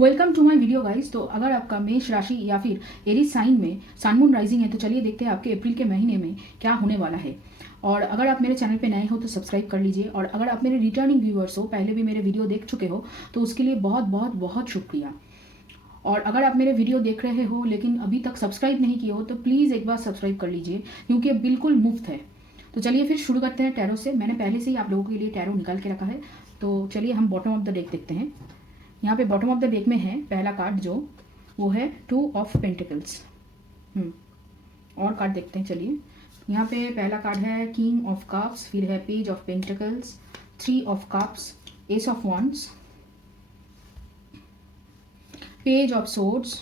Welcome to my video guys. तो अगर आपका मेष राशि या फिर एरीज साइन में सन मून राइजिंग है तो चलिए देखते हैं आपके अप्रैल के महीने में क्या होने वाला है। और अगर आप मेरे चैनल पे नए हो तो सब्सक्राइब कर लीजिए, और अगर आप मेरे रिटर्निंग व्यूअर्स हो, पहले भी मेरे वीडियो देख चुके हो, तो उसके लिए बहुत बहुत बहुत शुक्रिया। और अगर आप मेरे वीडियो देख रहे हो लेकिन अभी तक सब्सक्राइब नहीं किए हो तो प्लीज़ एक बार सब्सक्राइब कर लीजिए, क्योंकि ये बिल्कुल मुफ्त है। तो चलिए फिर शुरू करते हैं टैरो से। मैंने पहले से ही आप लोगों के लिए टैरो निकाल के रखा है, तो चलिए हम बॉटम ऑफ द डेक देखते हैं। यहाँ पे बॉटम ऑफ द डेक में है पहला कार्ड जो वो है 2 ऑफ पेंटिकल्स। और कार्ड देखते हैं चलिए। यहाँ पे पहला कार्ड है किंग ऑफ कप्स, फिर है page of pentacles, 3 of cups, S of wands, page of swords,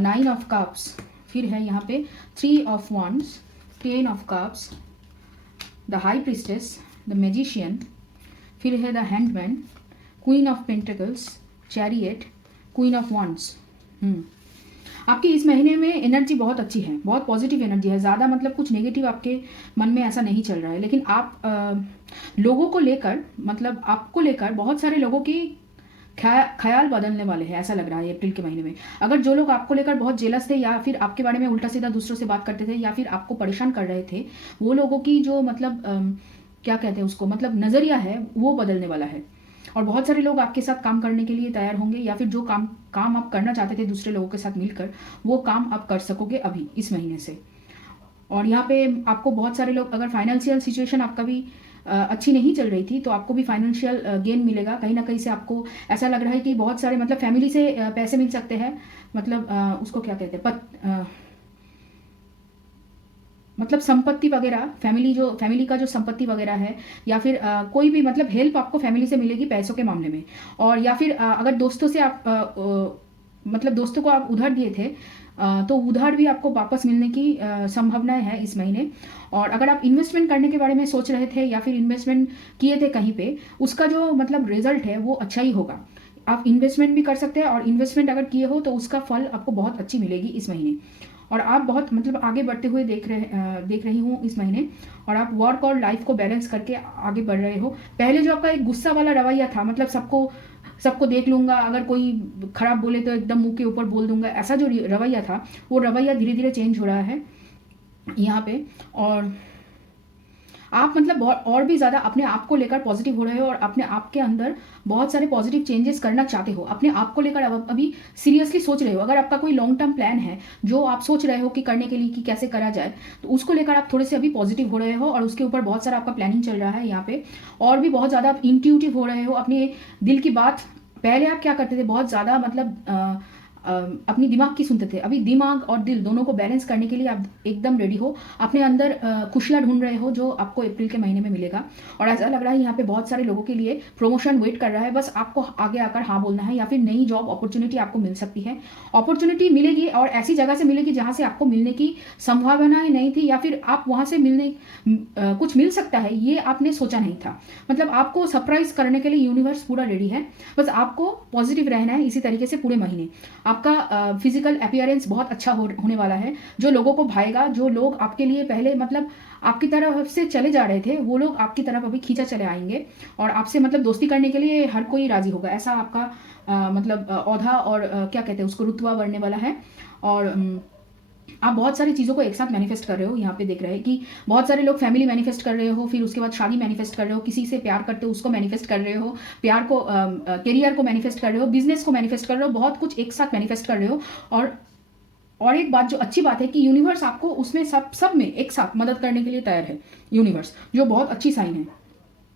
9 of cups, फिर है यहाँ पे 3 of wands, 10 of cups, the high priestess, the magician, फिर है the handman, queen of pentacles, chariot, queen of wands। आपकी इस महीने में एनर्जी बहुत अच्छी है, बहुत पॉजिटिव एनर्जी है। ज़्यादा मतलब कुछ नेगेटिव आपके मन में ऐसा नहीं चल रहा है, लेकिन आप लोगों को लेकर, मतलब आपको लेकर बहुत सारे लोगों की ख्याल बदलने वाले हैं, ऐसा लग रहा है अप्रैल के महीने में। अगर जो लोग आपको लेकर बहुत जेलस थे या फिर आपके बारे में उल्टा सीधा दूसरों से बात करते थे या फिर आपको परेशान कर रहे थे, वो लोगों की जो मतलब क्या कहते हैं उसको, मतलब नज़रिया है, वो बदलने वाला है। और बहुत सारे लोग आपके साथ काम करने के लिए तैयार होंगे, या फिर जो काम आप करना चाहते थे दूसरे लोगों के साथ मिलकर, वो काम आप कर सकोगे अभी इस महीने से। और यहाँ पे आपको बहुत सारे लोग, अगर फाइनेंशियल सिचुएशन आपका भी अच्छी नहीं चल रही थी तो आपको भी फाइनेंशियल गेन मिलेगा कहीं ना कहीं से। आपको ऐसा लग रहा है कि बहुत सारे मतलब फैमिली से पैसे मिल सकते हैं, मतलब उसको क्या कहते हैं, मतलब संपत्ति वगैरह, फैमिली का जो संपत्ति वगैरह है, या फिर कोई भी मतलब हेल्प आपको फैमिली से मिलेगी पैसों के मामले में। और या फिर अगर दोस्तों से आप मतलब दोस्तों को आप उधार दिए थे तो उधार भी आपको वापस मिलने की संभावनाएं है इस महीने। और अगर आप इन्वेस्टमेंट करने के बारे में सोच रहे थे या फिर इन्वेस्टमेंट किए थे कहीं पे, उसका जो मतलब रिजल्ट है वो अच्छा ही होगा। आप इन्वेस्टमेंट भी कर सकते हैं, और इन्वेस्टमेंट अगर किए हो तो उसका फल आपको बहुत अच्छी मिलेगी इस महीने। और आप बहुत मतलब आगे बढ़ते हुए देख रही हूँ इस महीने। और आप वर्क और लाइफ को बैलेंस करके आगे बढ़ रहे हो। पहले जो आपका एक गुस्सा वाला रवैया था, मतलब सबको देख लूंगा, अगर कोई खराब बोले तो एकदम मुंह के ऊपर बोल दूंगा, ऐसा जो रवैया था वो रवैया धीरे धीरे चेंज हो रहा है यहाँ पे। और आप मतलब और भी ज़्यादा अपने आप को लेकर पॉजिटिव हो रहे हो, और अपने आप के अंदर बहुत सारे पॉजिटिव चेंजेस करना चाहते हो। अपने आप को लेकर अभी सीरियसली सोच रहे हो। अगर आपका कोई लॉन्ग टर्म प्लान है जो आप सोच रहे हो कि करने के लिए कि कैसे करा जाए, तो उसको लेकर आप थोड़े से अभी पॉजिटिव हो रहे हो, और उसके ऊपर बहुत सारा आपका प्लानिंग चल रहा है यहाँ पे। और भी बहुत ज़्यादा आप इंट्यूटिव हो रहे हो, अपने दिल की बात। पहले आप क्या करते थे, बहुत ज़्यादा मतलब अपनी दिमाग की सुनते थे। अभी दिमाग और दिल दोनों को बैलेंस करने के लिए आप एकदम रेडी हो, अपने अंदर खुशियां ढूंढ रहे हो जो आपको अप्रैल के महीने में मिलेगा। और ऐसा लग रहा है यहाँ पे बहुत सारे लोगों के लिए प्रमोशन वेट कर रहा है, बस आपको आगे आकर हाँ बोलना है, या फिर नई जॉब अपॉर्चुनिटी आपको मिल सकती है। अपॉर्चुनिटी मिलेगी और ऐसी जगह से मिलेगी जहाँ से आपको मिलने की संभावनाएं नहीं थी, या फिर आप वहाँ से कुछ मिल सकता है ये आपने सोचा नहीं था। मतलब आपको सरप्राइज करने के लिए यूनिवर्स पूरा रेडी है, बस आपको पॉजिटिव रहना है इसी तरीके से पूरे महीने। आपका फिजिकल अपीयरेंस बहुत अच्छा होने वाला है, जो लोगों को भाएगा। जो लोग आपके लिए पहले मतलब आपकी तरफ से चले जा रहे थे, वो लोग आपकी तरफ अभी खींचा चले आएंगे, और आपसे मतलब दोस्ती करने के लिए हर कोई राजी होगा। ऐसा आपका मतलब औधा और क्या कहते हैं उसको, रुतबा बढ़ने वाला है। और आप बहुत सारी चीज़ों को एक साथ मैनिफेस्ट कर रहे हो। यहाँ पे देख रहे हैं कि बहुत सारे लोग फैमिली मैनिफेस्ट कर रहे हो, फिर उसके बाद शादी मैनिफेस्ट कर रहे हो, किसी से प्यार करते हो उसको मैनिफेस्ट कर रहे हो, प्यार को करियर को मैनिफेस्ट कर रहे हो, बिजनेस को मैनिफेस्ट कर रहे हो, बहुत कुछ एक साथ मैनिफेस्ट कर रहे हो। और एक बात जो अच्छी बात है कि यूनिवर्स आपको उसमें सब में एक साथ मदद करने के लिए तैयार है यूनिवर्स, जो बहुत अच्छी साइन है,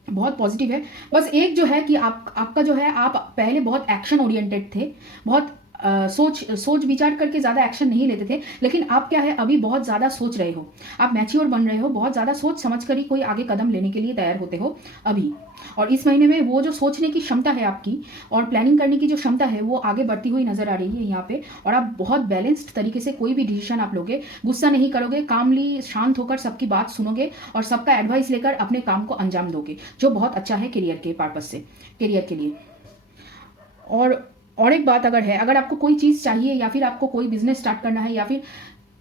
बहुत पॉजिटिव है। बस एक जो है कि आपका जो है, आप पहले बहुत एक्शन ओरिएंटेड थे, बहुत सोच विचार करके ज़्यादा एक्शन नहीं लेते थे, लेकिन आप क्या है अभी बहुत ज़्यादा सोच रहे हो, आप मैच्योर बन रहे हो, बहुत ज़्यादा सोच समझ कर ही कोई आगे कदम लेने के लिए तैयार होते हो अभी। और इस महीने में वो जो सोचने की क्षमता है आपकी और प्लानिंग करने की जो क्षमता है वो आगे बढ़ती हुई नजर आ रही है यहाँ पे। और आप बहुत बैलेंस्ड तरीके से कोई भी डिसीजन आप लोगे, गुस्सा नहीं करोगे, कामली शांत होकर सबकी बात सुनोगे और सबका एडवाइस लेकर अपने काम को अंजाम दोगे, जो बहुत अच्छा है करियर के पर्पज से, करियर के लिए। और एक बात अगर है, अगर आपको कोई चीज़ चाहिए या फिर आपको कोई बिजनेस स्टार्ट करना है, या फिर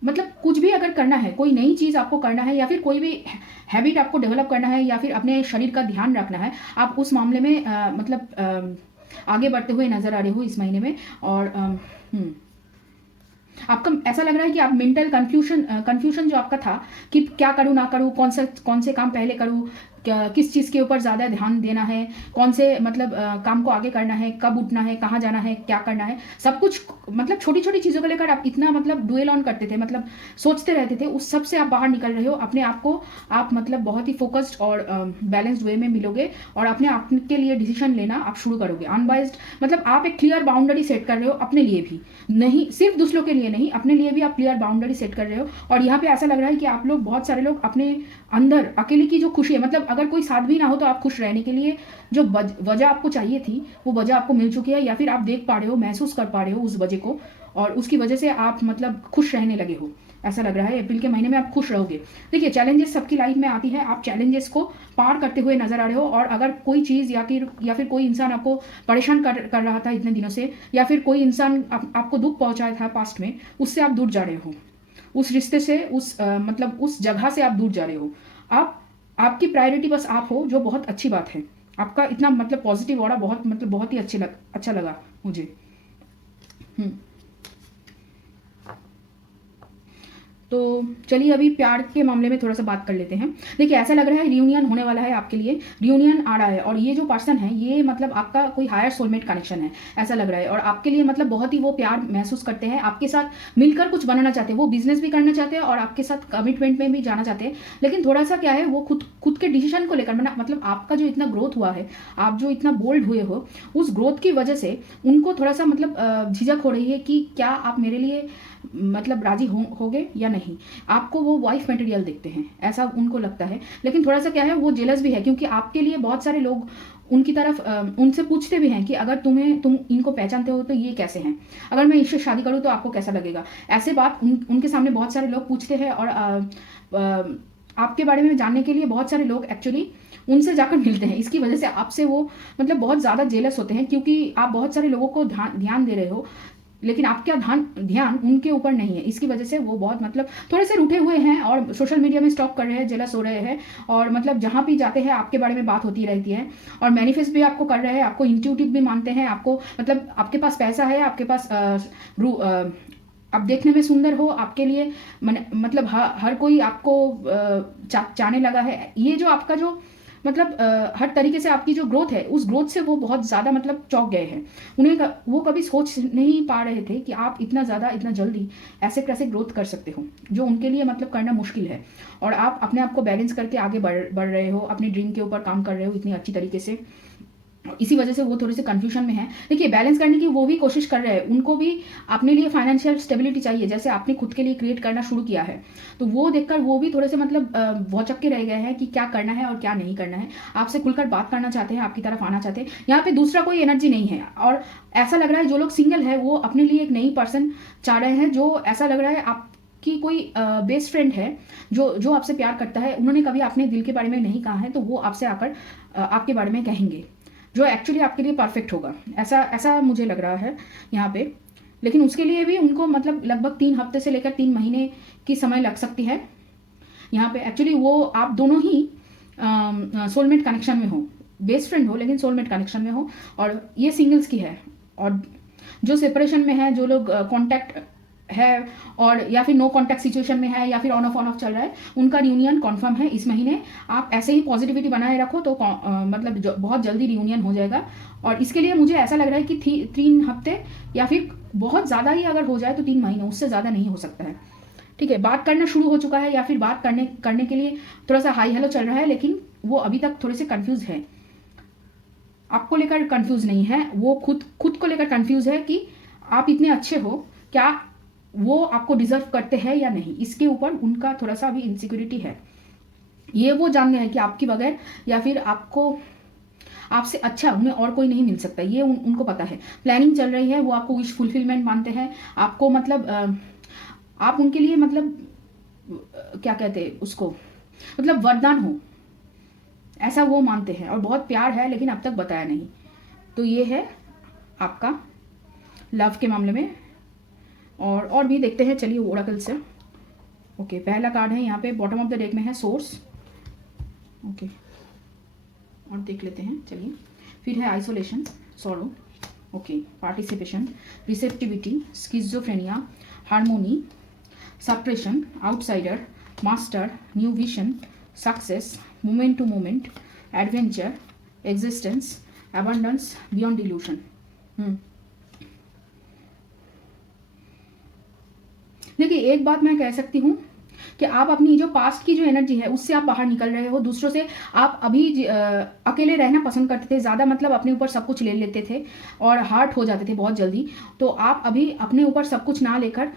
मतलब कुछ भी अगर करना है, कोई नई चीज़ आपको करना है, या फिर कोई भी हैबिट आपको डेवलप करना है, या फिर अपने शरीर का ध्यान रखना है, आप उस मामले में मतलब आगे बढ़ते हुए नज़र आ रहे हो इस महीने में। और आपका ऐसा लग रहा है कि आप मेंटल कंफ्यूजन जो आपका था कि क्या करूँ ना करूँ, कौन से काम पहले करूँ, किस चीज़ के ऊपर ज़्यादा ध्यान देना है, कौन से मतलब काम को आगे करना है, कब उठना है, कहाँ जाना है, क्या करना है, सब कुछ मतलब छोटी छोटी चीज़ों को लेकर आप इतना मतलब डुएल ऑन करते थे, मतलब सोचते रहते थे। उस सब से आप बाहर निकल रहे हो। अपने आप को आप मतलब बहुत ही फोकस्ड और बैलेंस्ड वे में मिलोगे और अपने आप के लिए डिसीजन लेना आप शुरू करोगे। अनबाइज्ड मतलब आप एक क्लियर बाउंड्री सेट कर रहे हो अपने लिए भी, नहीं सिर्फ दूसरों के लिए नहीं, अपने लिए भी आप क्लियर बाउंड्री सेट कर रहे हो। और यहाँ पे ऐसा लग रहा है कि आप लोग, बहुत सारे लोग अपने अंदर अकेले की जो खुशी है, मतलब अगर कोई साथ भी ना हो तो आप खुश रहने के लिए जो वजह आपको चाहिए थी वो वजह आपको मिल चुकी है, या फिर आप देख पा रहे हो, महसूस कर पा रहे हो उस वजह को, और उसकी वजह से आप मतलब खुश रहने लगे हो। ऐसा लग रहा है अप्रैल के महीने में आप खुश रहोगे। देखिए चैलेंजेस सबकी लाइफ में आती है, आप चैलेंजेस को पार करते हुए नजर आ रहे हो। और अगर कोई चीज़ या फिर कोई इंसान आपको परेशान कर रहा था इतने दिनों से, या फिर कोई इंसान आपको दुख पहुंचाया था पास्ट में, उससे आप दूर जा रहे हो, उस रिश्ते से, मतलब उस जगह से आप दूर जा रहे हो। आपकी प्रायोरिटी बस आप हो, जो बहुत अच्छी बात है। आपका इतना मतलब पॉजिटिव ऑरा बहुत ही अच्छा लगा मुझे। तो चलिए अभी प्यार के मामले में थोड़ा सा बात कर लेते हैं। देखिए ऐसा लग रहा है रियूनियन होने वाला है आपके लिए, रियूनियन आ रहा है। और ये जो पर्सन है ये मतलब आपका कोई हायर सोलमेट कनेक्शन है ऐसा लग रहा है। और आपके लिए मतलब बहुत ही वो प्यार महसूस करते हैं, आपके साथ मिलकर कुछ बनाना चाहते हैं, वो बिजनेस भी करना चाहते हैं और आपके साथ कमिटमेंट में भी जाना चाहते हैं। लेकिन थोड़ा सा क्या है, वो खुद के डिसीजन को लेकर, मतलब आपका जो इतना ग्रोथ हुआ है, आप जो इतना बोल्ड हुए हो, उस ग्रोथ की वजह से उनको थोड़ा सा मतलब झिझक हो रही है कि क्या आप मेरे लिए मतलब राजी होगे या नहीं। आपको वो वाइफ मटेरियल देखते हैं ऐसा उनको लगता है। लेकिन थोड़ा सा क्या है, वो जेलस भी है, क्योंकि आपके लिए बहुत सारे लोग उनकी तरफ उनसे पूछते भी हैं कि अगर तुम इनको पहचानते हो तो ये कैसे हैं, अगर मैं इससे शादी करूँ तो आपको कैसा लगेगा। ऐसे बात उनके सामने बहुत सारे लोग पूछते हैं। और आपके बारे में जानने के लिए बहुत सारे लोग एक्चुअली उनसे जाकर मिलते हैं। इसकी वजह से आपसे वो मतलब बहुत ज़्यादा जेलस होते हैं, क्योंकि आप बहुत सारे लोगों को ध्यान दे रहे हो, लेकिन आपका ध्यान उनके ऊपर नहीं है। इसकी वजह से वो बहुत मतलब थोड़े से रूठे हुए हैं और सोशल मीडिया में स्टॉक कर रहे हैं, जेलस हो रहे हैं। और मतलब जहाँ भी जाते हैं आपके बारे में बात होती रहती है। और मैनिफेस्ट भी आपको कर रहे हैं, आपको इंट्यूटिव भी मानते हैं, आपको मतलब आपके पास पैसा है, आपके पास आप देखने में सुंदर हो, आपके लिए मतलब हर कोई आपको चाहने लगा है। ये जो आपका जो मतलब हर तरीके से आपकी जो ग्रोथ है, उस ग्रोथ से वो बहुत ज़्यादा मतलब चौंक गए हैं। वो कभी सोच नहीं पा रहे थे कि आप इतना ज़्यादा इतना जल्दी ऐसे कैसे ग्रोथ कर सकते हो, जो उनके लिए मतलब करना मुश्किल है। और आप अपने आप को बैलेंस करके आगे बढ़ रहे हो, अपने ड्रीम के ऊपर काम कर रहे हो इतनी अच्छी तरीके से। इसी वजह से वो थोड़े से कंफ्यूजन में है। देखिए बैलेंस करने की वो भी कोशिश कर रहे हैं, उनको भी अपने लिए फाइनेंशियल स्टेबिलिटी चाहिए, जैसे आपने खुद के लिए क्रिएट करना शुरू किया है। तो वो देखकर वो भी थोड़े से मतलब भौचक्के के रह गए हैं कि क्या करना है और क्या नहीं करना है। आपसे खुलकर बात करना चाहते हैं, आपकी तरफ आना चाहते हैं। यहाँ पे दूसरा कोई एनर्जी नहीं है। और ऐसा लग रहा है जो लोग सिंगल है वो अपने लिए एक नई पर्सन चाह रहे हैं, जो ऐसा लग रहा है आप कि कोई बेस्ट फ्रेंड है जो आपसे प्यार करता है। उन्होंने कभी अपने दिल के बारे में नहीं कहा है, तो वो आपसे आकर आपके बारे में कहेंगे, जो एक्चुअली आपके लिए परफेक्ट होगा। ऐसा मुझे लग रहा है यहाँ पे। लेकिन उसके लिए भी उनको मतलब लगभग 3 हफ्ते से लेकर 3 महीने की समय लग सकती है। यहाँ पे एक्चुअली वो आप दोनों ही सोलमेट कनेक्शन में हो, बेस्ट फ्रेंड हो लेकिन सोलमेट कनेक्शन में हो। और ये सिंगल्स की है। और जो सेपरेशन में है, जो लोग कॉन्टैक्ट है और या फिर नो कॉन्टैक्ट सिचुएशन में है, या फिर ऑन ऑफ चल रहा है, उनका रियूनियन कॉन्फर्म है इस महीने। आप ऐसे ही पॉजिटिविटी बनाए रखो तो मतलब बहुत जल्दी रियूनियन हो जाएगा। और इसके लिए मुझे ऐसा लग रहा है कि 3 हफ्ते या फिर बहुत ज़्यादा ही अगर हो जाए तो 3 महीने, उससे ज़्यादा नहीं हो सकता है। ठीक है, बात करना शुरू हो चुका है या फिर बात करने के लिए थोड़ा सा हाई हेलो चल रहा है, लेकिन वो अभी तक थोड़े से कंफ्यूज है। आपको लेकर कंफ्यूज नहीं है, वो खुद को लेकर कंफ्यूज है कि आप इतने अच्छे हो, क्या वो आपको डिजर्व करते हैं या नहीं। इसके ऊपर उनका थोड़ा सा अभी इनसिक्योरिटी है। ये वो जानते हैं कि आपकी बगैर या फिर आपसे अच्छा उन्हें और कोई नहीं मिल सकता, ये उनको पता है। प्लानिंग चल रही है, वो आपको विश फुलफिलमेंट मानते हैं, आपको मतलब आप उनके लिए मतलब क्या कहते हैं उसको, मतलब वरदान हो, ऐसा वो मानते हैं। और बहुत प्यार है लेकिन अब तक बताया नहीं। तो ये है आपका लव के मामले में। और भी देखते हैं, चलिए ओरेकल से। ओके, पहला कार्ड है यहाँ पे बॉटम ऑफ द डेक में है सोर्स। ओके, और देख लेते हैं चलिए। फिर है isolation, sorrow, okay, participation, receptivity, schizophrenia, harmony, suppression, outsider, master, new vision, success, moment to moment, adventure, existence, abundance, beyond delusion. देखिए, एक बात मैं कह सकती हूँ कि आप अपनी जो पास्ट की जो एनर्जी है उससे आप बाहर निकल रहे हो। दूसरों से आप अभी अकेले रहना पसंद करते थे ज़्यादा, मतलब अपने ऊपर सब कुछ ले लेते थे और हार्ट हो जाते थे बहुत जल्दी। तो आप अभी अपने ऊपर सब कुछ ना लेकर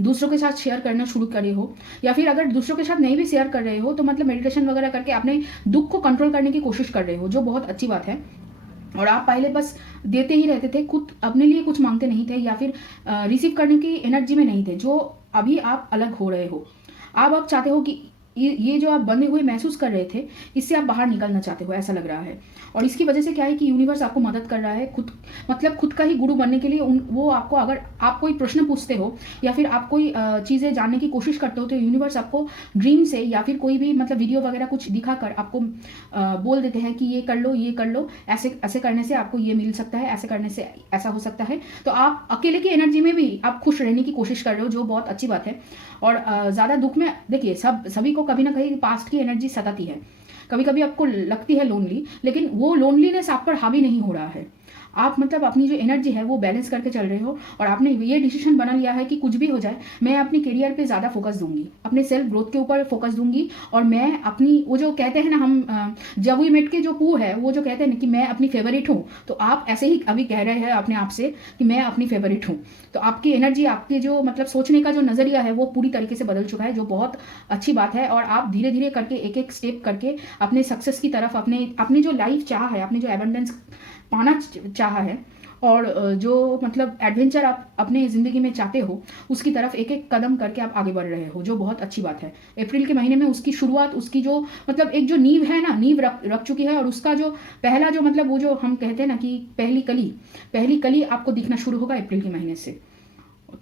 दूसरों के साथ शेयर करना शुरू करे हो, या फिर अगर दूसरों के साथ नहीं भी शेयर कर रहे हो तो मतलब मेडिटेशन वगैरह करके अपने दुख को कंट्रोल करने की कोशिश कर रहे हो, जो बहुत अच्छी बात है। और आप पहले बस देते ही रहते थे, खुद अपने लिए कुछ मांगते नहीं थे, या फिर रिसीव करने की एनर्जी में नहीं थे, जो अभी आप अलग हो रहे हो। आप अब चाहते हो कि ये जो आप बंधे हुए महसूस कर रहे थे, इससे आप बाहर निकलना चाहते हो, ऐसा लग रहा है। और इसकी वजह से क्या है कि यूनिवर्स आपको मदद कर रहा है, खुद का ही गुरु बनने के लिए। वो आपको, अगर आप कोई प्रश्न पूछते हो या फिर आप कोई चीज़ें जानने की कोशिश करते हो, तो यूनिवर्स आपको ड्रीम से या फिर कोई भी मतलब वीडियो वगैरह कुछ दिखाकर आपको बोल देते हैं कि ये कर लो, ये कर लो, ऐसे ऐसे करने से आपको ये मिल सकता है, ऐसे करने से ऐसा हो सकता है। तो आप अकेले की एनर्जी में भी आप खुश रहने की कोशिश कर रहे हो, जो बहुत अच्छी बात है। और ज़्यादा दुख में, देखिए, सभी को कभी ना कहीं पास्ट की एनर्जी सताती है। कभी कभी आपको लगती है लोनली, लेकिन वो लोनलीनेस आप पर हावी नहीं हो रहा है। आप मतलब अपनी जो एनर्जी है वो बैलेंस करके चल रहे हो, और आपने ये डिसीजन बना लिया है कि कुछ भी हो जाए, मैं अपनी करियर पे ज़्यादा फोकस दूंगी, अपने सेल्फ ग्रोथ के ऊपर फोकस दूंगी। और मैं अपनी, वो जो कहते हैं ना, हम जब वी मेट के जो पू है, वो जो कहते हैं ना कि मैं अपनी फेवरेट हूँ, तो आप ऐसे ही अभी कह रहे हैं अपने आप से कि मैं अपनी फेवरेट हूँ। तो आपकी एनर्जी, आपके जो मतलब सोचने का जो नज़रिया है वो पूरी तरीके से बदल चुका है, जो बहुत अच्छी बात है। और आप धीरे धीरे करके, एक एक स्टेप करके अपने सक्सेस की तरफ, अपनी जो लाइफ चाह है, अपनी जो एबंडेंस पाना चाहा है, और जो मतलब एडवेंचर आप अपने ज़िंदगी में चाहते हो, उसकी तरफ एक एक कदम करके आप आगे बढ़ रहे हो, जो बहुत अच्छी बात है। अप्रैल के महीने में उसकी शुरुआत, उसकी जो मतलब एक जो नींव है ना, नींव रख चुकी है। और उसका जो पहला जो मतलब वो जो हम कहते हैं ना कि पहली कली आपको दिखना शुरू होगा अप्रैल के महीने से।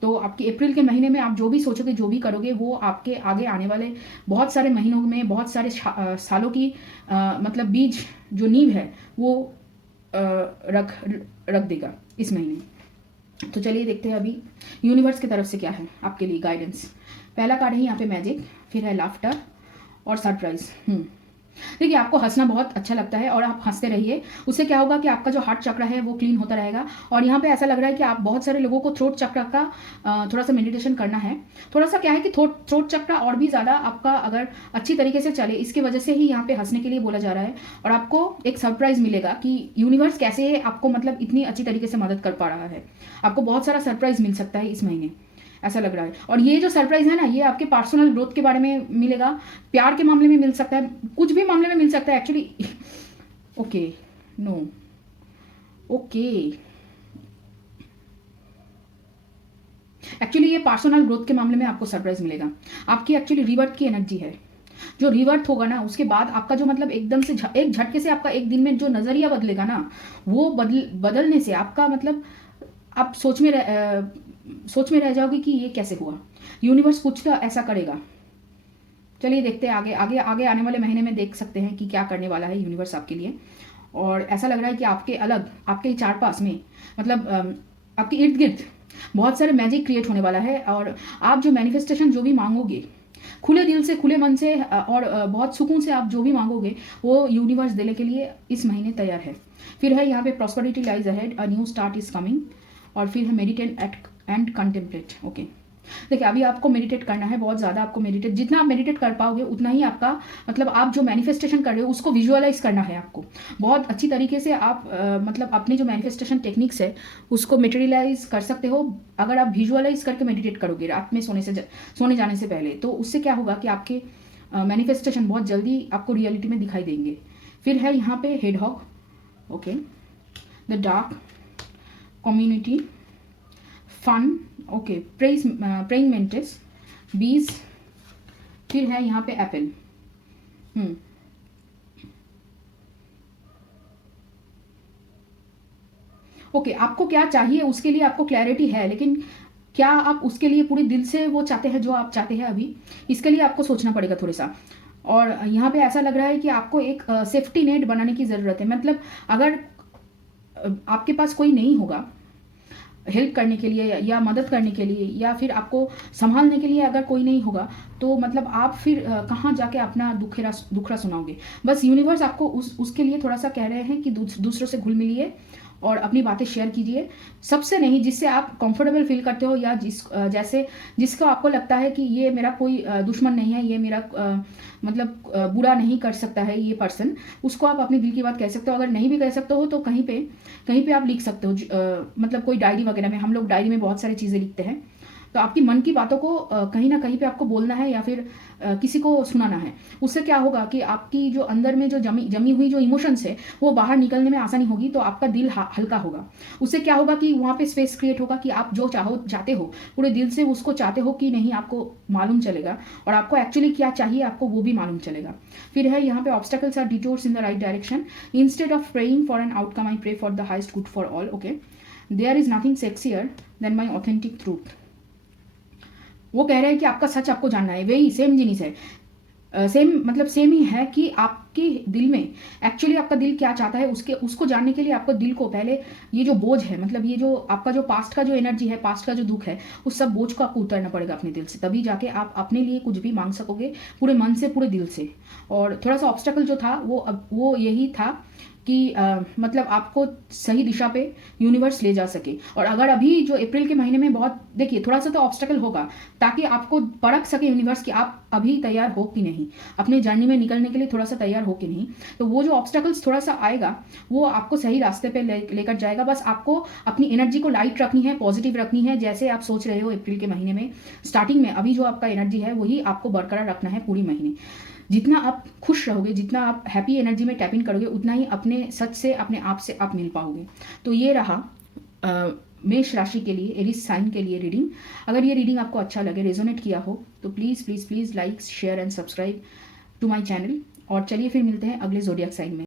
तो आपकी अप्रैल के महीने में आप जो भी सोचोगे, जो भी करोगे, वो आपके आगे आने वाले बहुत सारे महीनों में, बहुत सारे सालों की मतलब बीज, जो नींव है, वो रख देगा इस महीने। तो चलिए देखते हैं अभी यूनिवर्स की तरफ से क्या है आपके लिए गाइडेंस। पहला कार्ड है यहाँ पे मैजिक, फिर है लाफ्टर और सरप्राइज। देखिए, आपको हंसना बहुत अच्छा लगता है और आप हंसते रहिए। उससे क्या होगा कि आपका जो हार्ट चक्र है वो क्लीन होता रहेगा। और यहाँ पे ऐसा लग रहा है कि आप बहुत सारे लोगों को थ्रोट चक्र का थोड़ा सा मेडिटेशन करना है। थोड़ा सा क्या है कि थ्रोट चक्र और भी ज़्यादा आपका अगर अच्छी तरीके से चले, इसकी वजह से ही यहाँ पे हंसने के लिए बोला जा रहा है। और आपको एक सरप्राइज मिलेगा कि यूनिवर्स कैसे आपको मतलब इतनी अच्छी तरीके से मदद कर पा रहा है। आपको बहुत सारा सरप्राइज मिल सकता है इस महीने, ऐसा लग रहा है। और ये जो सरप्राइज है ना, ये आपके पर्सनल ग्रोथ के बारे में मिलेगा, प्यार के मामले में मिल सकता है, कुछ भी मामले में मिल सकता है actually. Okay, no, okay, actually ये पर्सनल ग्रोथ के मामले में आपको सरप्राइज मिलेगा। आपकी एक्चुअली रिवर्थ की एनर्जी है। जो रिवर्थ होगा ना, उसके बाद आपका जो मतलब एकदम से एक झटके से आपका एक दिन में जो नजरिया बदलेगा ना, वो बदलने से आपका मतलब आप सोच में रह जाओगे कि ये कैसे हुआ। यूनिवर्स कुछ तो ऐसा करेगा। चलिए देखते हैं आगे आने वाले महीने में देख सकते हैं कि क्या करने वाला है यूनिवर्स आपके लिए। और ऐसा लग रहा है कि आपके चार पास में मतलब आपके इर्द गिर्द बहुत सारे मैजिक क्रिएट होने वाला है। और आप जो मैनिफेस्टेशन जो भी मांगोगे, खुले दिल से, खुले मन से और बहुत सुकून से आप जो भी मांगोगे, वो यूनिवर्स देने के लिए इस महीने तैयार है। फिर है यहाँ पे prosperity lies ahead, a new start is coming. और फिर है मेडिटेट एंड कंटेम्पलेट। ओके, देखिए, अभी आपको मेडिटेट करना है बहुत ज़्यादा। आपको मेडिटेट, जितना आप मेडिटेट कर पाओगे उतना ही आपका मतलब आप जो मैनिफेस्टेशन कर रहे हो उसको विजुअलाइज करना है आपको बहुत अच्छी तरीके से। आप मतलब अपने जो मैनिफेस्टेशन टेक्निक्स है उसको मटेरियलाइज कर सकते हो अगर आप विजुअलाइज करके मेडिटेट करोगे रात में सोने जाने से पहले। तो उससे क्या होगा कि आपके मैनिफेस्टेशन बहुत जल्दी आपको रियलिटी में दिखाई देंगे। फिर है यहाँ पे hedgehog, okay, the dark community, fun, okay, praying mantis, बीज। फिर है यहाँ पे एप्पल। ओके, आपको क्या चाहिए उसके लिए आपको क्लैरिटी है, लेकिन क्या आप उसके लिए पूरे दिल से वो चाहते हैं जो आप चाहते हैं अभी, इसके लिए आपको सोचना पड़ेगा थोड़ा सा। और यहाँ पे ऐसा लग रहा है कि आपको एक सेफ्टी नेट बनाने की ज़रूरत है। मतलब अगर आपके पास कोई नहीं होगा हेल्प करने के लिए या मदद करने के लिए, या फिर आपको संभालने के लिए अगर कोई नहीं होगा, तो मतलब आप फिर कहाँ जाके अपना दुखरा सुनाओगे। बस यूनिवर्स आपको उसके लिए थोड़ा सा कह रहे हैं कि दूसरों से घुल मिलिए और अपनी बातें शेयर कीजिए, सबसे नहीं जिससे आप कंफर्टेबल फील करते हो, या जैसे जिसको आपको लगता है कि ये मेरा कोई दुश्मन नहीं है, ये मेरा मतलब बुरा नहीं कर सकता है ये पर्सन, उसको आप अपनी दिल की बात कह सकते हो। अगर नहीं भी कह सकते हो तो कहीं पे आप लिख सकते हो, मतलब कोई डायरी वगैरह में, हम लोग डायरी में बहुत सारी चीज़ें लिखते हैं। तो आपकी मन की बातों को कहीं ना कहीं पे आपको बोलना है या फिर किसी को सुनाना है। उससे क्या होगा कि आपकी जो अंदर में जो जमी हुई जो इमोशंस है वो बाहर निकलने में आसानी होगी, तो आपका दिल हल्का होगा। उससे क्या होगा कि वहाँ पे स्पेस क्रिएट होगा कि आप जो चाहते हो पूरे दिल से उसको चाहते हो कि नहीं, आपको मालूम चलेगा, और आपको एक्चुअली क्या चाहिए आपको वो भी मालूम चलेगा। फिर है यहाँ पे obstacles are detours in the right direction, instead of praying for an outcome I pray for the highest good for all. Okay, there is nothing sexier than my authentic truth. वो कह रहे हैं कि आपका सच आपको जानना है, वही सेम जिनिस है, सेम ही है कि आपके दिल में एक्चुअली आपका दिल क्या चाहता है, उसको जानने के लिए आपको दिल को पहले ये जो बोझ है, मतलब ये जो आपका जो पास्ट का जो एनर्जी है, पास्ट का जो दुख है, उस सब बोझ को आपको उतारना पड़ेगा अपने दिल से, तभी जाके आप अपने लिए कुछ भी मांग सकोगे पूरे मन से, पूरे दिल से। और थोड़ा सा ऑब्स्टेकल जो था वो यही था कि मतलब आपको सही दिशा पे यूनिवर्स ले जा सके। और अगर अभी जो अप्रैल के महीने में बहुत देखिए थोड़ा सा तो ऑब्स्टेकल होगा, ताकि आपको परख सके यूनिवर्स कि आप अभी तैयार हो कि नहीं, अपने जर्नी में निकलने के लिए थोड़ा सा तैयार हो कि नहीं। तो वो जो ऑब्स्टेकल्स थोड़ा सा आएगा वो आपको सही रास्ते पे लेकर जाएगा। बस आपको अपनी एनर्जी को लाइट रखनी है, पॉजिटिव रखनी है, जैसे आप सोच रहे हो अप्रैल के महीने में स्टार्टिंग में। अभी जो आपका एनर्जी है वही आपको बरकरार रखना है पूरी महीने। जितना आप खुश रहोगे, जितना आप हैप्पी एनर्जी में टैप इन करोगे, उतना ही अपने सच से, अपने आप से आप मिल पाओगे। तो ये रहा मेष राशि के लिए, एरीज साइन के लिए रीडिंग। अगर ये रीडिंग आपको अच्छा लगे, रेजोनेट किया हो, तो please please please like, share and subscribe to my channel. और चलिए फिर मिलते हैं अगले ज़ोडिएक साइन में।